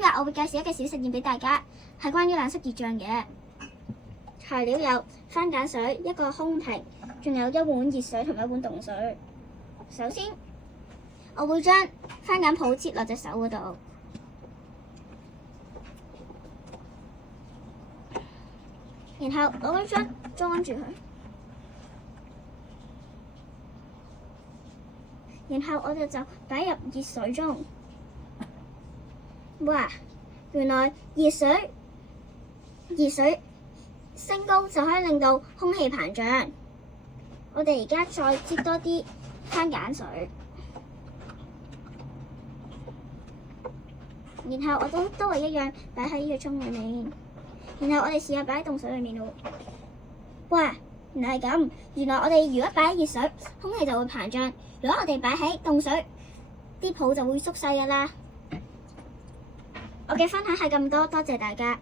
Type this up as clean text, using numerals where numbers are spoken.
日我會介紹一個小實驗俾大家，係關於冷縮熱脹嘅。材料有番梘水、一個空瓶，仲有一碗熱水同一碗凍水。首先，我會將番梘泡擠落隻手嗰度，然後我會將裝住佢，然後我哋就擺入熱水中。哇！原來熱水升高就可以令到空氣膨脹。我哋而家再擠多啲番梘水，然後我都係一樣擺喺呢個盅裏面。然後我哋試下擺喺凍水裏面咯。哇！原來係咁。原來我哋如果擺喺熱水，空氣就會膨脹；如果我哋擺喺凍水，啲泡就會縮細㗎啦。我嘅分享係咁多，多謝大家。